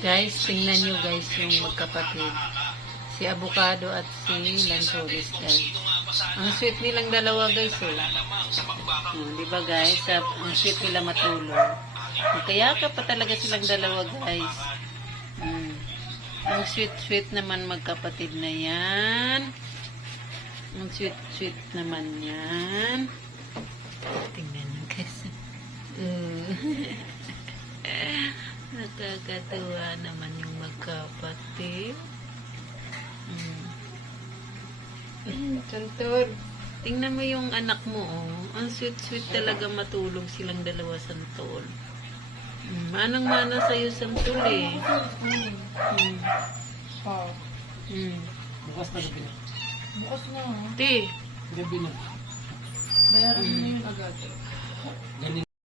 Guys, tingnan nyo guys yung magkapatid. Si Avocado at si Lansolis guys. Ang sweet nilang dalawa guys oh. Diba guys? Ang sweet nila matulog. Kaya ka pa talaga silang dalawa guys. Ang sweet naman magkapatid na yan. Ang sweet naman yan. Tingnan nyo guys. Nakakatuwa naman yung magkapatid. Santol. Tingnan mo yung anak mo, oh. Ang sweet talaga matulog silang dalawa, Santol. Manang-mana sa'yo, Santol, eh. Oh. Bukas na gabi na. Bukas na. Ti. Gabi na. Bayaran mo na yun agad.